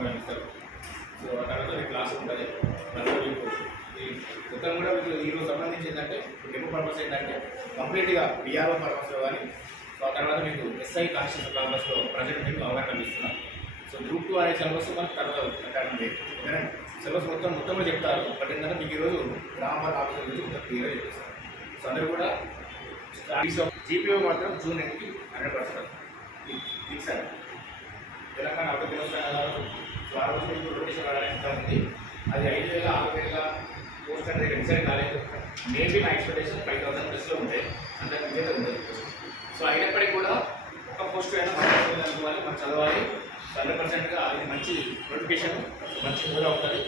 సమయం ఇస్తారు. సో ఆ తర్వాత మీకు క్లాస్ ఉంటుంది. మీకు ఈ మొత్తం కూడా మీకు ఈరోజు సంబంధించి ఏంటంటే డెమో పర్పస్ ఏంటంటే కంప్లీట్గా విఆర్ఓ పర్పస్లో కానీ, సో ఆ తర్వాత మీకు ఎస్ఐ కాన్స్టిట్యూషన్ పర్పస్లో ప్రజెంట్ మీకు అవగాహన ఇస్తున్నాం. సో గ్రూప్ 2 అనే సిలబస్ మనకు తర్వాత అకాడమీ ఓకేనా. సిలబస్ మొత్తం కూడా చెప్తారు. బట్ ఏంటంటే మీకు ఈరోజు గ్రామాల ఆఫీసర్ గురించి కొంత క్లియర్గా చెప్పిస్తారు. సో అందరూ కూడా జీపీఓ మాత్రం జూన్ 8కి 100% ఫిక్స్ అండి. తెలంగాణ అభివృద్ధి వ్యవస్థ సో ఆ రోజు మీకు రొటేషన్ రావడానికి ఉంది. అది 5,000 6,000 పోస్ట్ అంటే డిసైడ్ కాలేదు. మేబీ నా ఎక్స్పెక్టేషన్ 5,000 ప్లస్లో ఉంటాయి. అందరికి విజేత ఉండదు. సో అయినప్పటికీ కూడా ఒక పోస్ట్ అయినా అనుకోవాలి, మనం చదవాలి. 100%గా ఇది మంచి నోటిఫికేషన్, మంచి కూడా ఉంటుంది.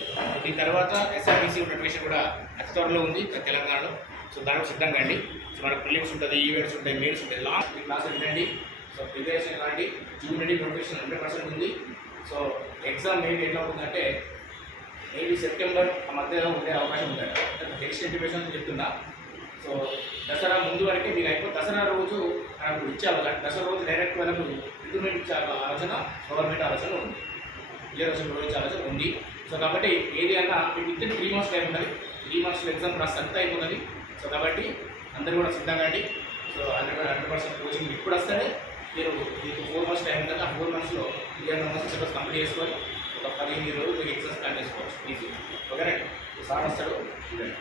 దీని తర్వాత ఎస్ఆర్బీసీ నోటిఫికేషన్ కూడా అతి త్వరలో ఉంది తెలంగాణలో. సో దానికి సిద్ధంగా అండి. సో మన ప్రిలిమ్స్ ఉంటుంది, ఈవెంట్స్ ఉంటాయి, మెయిల్స్ ఉంటాయి. లాస్ట్ క్లాస్ వినండి. సో ప్రిపరేషన్ కాండి. జూన్ నుండి నోటిఫికేషన్ 100% ఉంది. సో ఎగ్జామ్ మేబీ ఎట్లా ఉంటుందంటే మేబీ సెప్టెంబర్ ఆ మధ్యలో ఉండే అవకాశం ఉందంట. నెక్స్ట్ ఇంటిమేషన్ చెప్తున్నా. సో దసరా ముందు వరకే మీకు అయిపోయి దసరా రోజు మనకు ఇచ్చేవాళ్ళ. దసరా రోజు డైరెక్ట్ వాళ్ళకు రిక్రూట్మెంట్ ఇచ్చే ఆలోచన గవర్నమెంట్ ఆలోచన ఉంది, రిజర్వేషన్ ప్రొవైడ్ ఆలోచన ఉంది. సో కాబట్టి ఏది అన్నా మీకు విత్ 3 months టైం ఉన్నది. 3 months ఎగ్జామ్ ప్రాసెస్ అంతా అయిపోతుంది. సో కాబట్టి అందరూ కూడా సిద్ధంగా అండి. సో 100% కోచింగ్ ఇప్పుడు వస్తేనే మీరు మీకు 4 months టైం ఉంటుంది. ఆ 4 monthsలో 3 months సిలబస్ కంప్లీట్ చేసుకొని ఒక 15 రోజులు మీకు ఎగ్జామ్స్ ప్లాన్ చేసుకోవచ్చు ఈజీ. ఓకేనండి. సార్ వస్తాడు చూడండి.